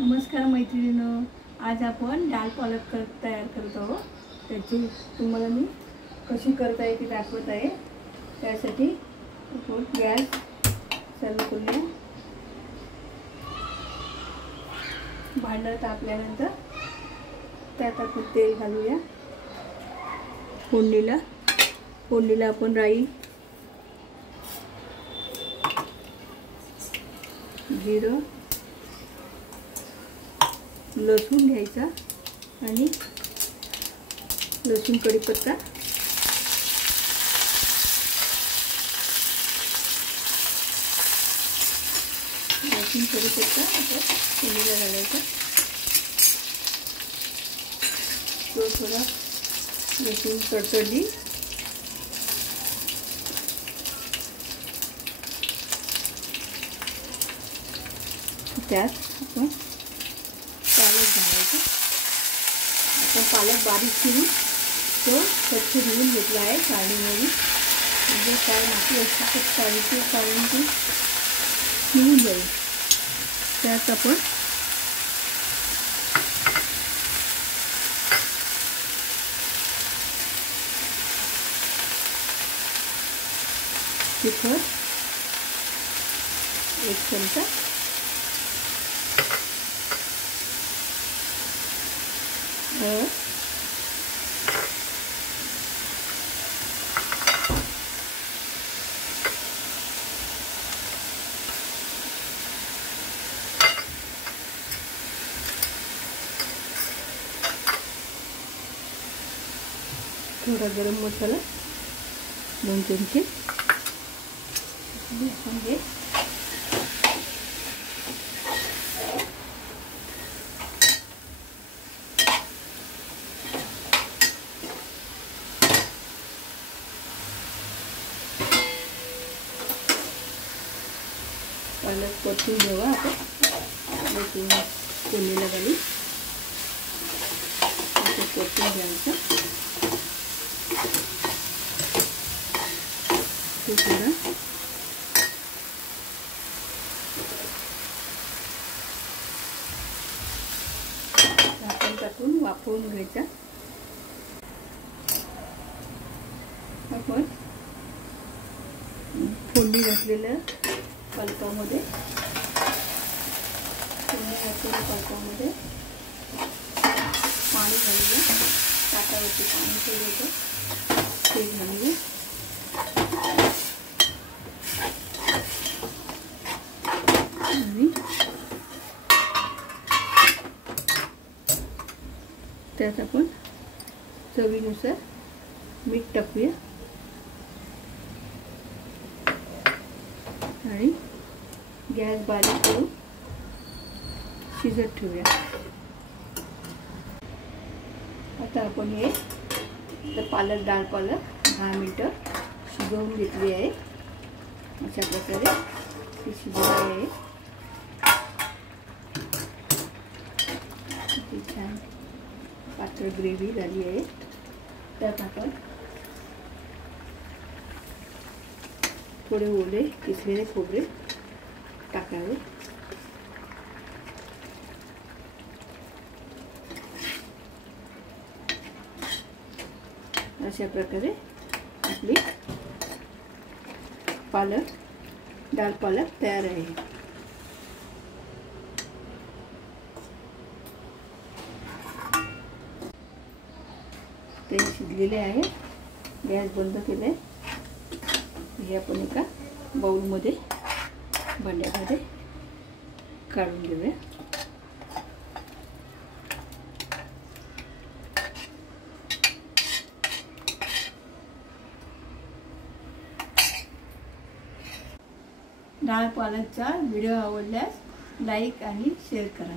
नमस्कार मैत्रिणींनो, आज आपण डाळ पालक तयार करत आहोत। त्याची तुम्हाला मी कशी करता येते दाखवत आहे। त्यासाठी आपण गॅस चालू करूया। भांडं तापल्यानंतर त्यात आपण तेल घालूया। फोडणीला आपण राई, जिरं, लसूण घ्यायचा आणि लसूण कढीपत्ता, आता फोडणीला घालायचा। तो थोडा लसूण तडतडली त्यात आपण पालक घालायचा। आपण पालक बारीक चिरून तो स्वच्छ धुवून घेतला आहे चाळणीमध्ये। म्हणजे काय माती असते ते चाळणीची काढून ती निघून जाईल। त्यात आपण तिखट 1 चमचा, थोड़ा गरम मसाला 2 चमचे, म्हणजे पालक परतून घेऊ। आपण फोडणीला घालून परतून घ्यायचं। थोडं झाकण टाकून वाफवून घ्यायचा। आपण फोडणी घातलेलं पालकामध्ये पाणी घालूया। ताटावरती पाणी ठेवायचं, ते घालूया। आणि त्यात आपण चवीनुसार मीठ टाकूया आणि गॅस बारीक करून शिजत ठेवूया। आता आपण हे डाळ पालक 10 मिनिटं शिजवून घेतली आहे। अशा प्रकारे ती शिजली आहे। ती छान पातळ ग्रेव्ही झाली आहे। त्यात आपण थोडे ओले किसलेले खोबरे टाकावे। अशा प्रकारे आपली डाळ पालक तयार आहे। ते शिजलेले आहे। गॅस बंद केलाय। हे आपण एका बाउलमध्ये भांड्यामध्ये काढून घेऊया। डाळ पालकचा व्हिडिओ आवडल्यास लाईक आणि शेअर करा।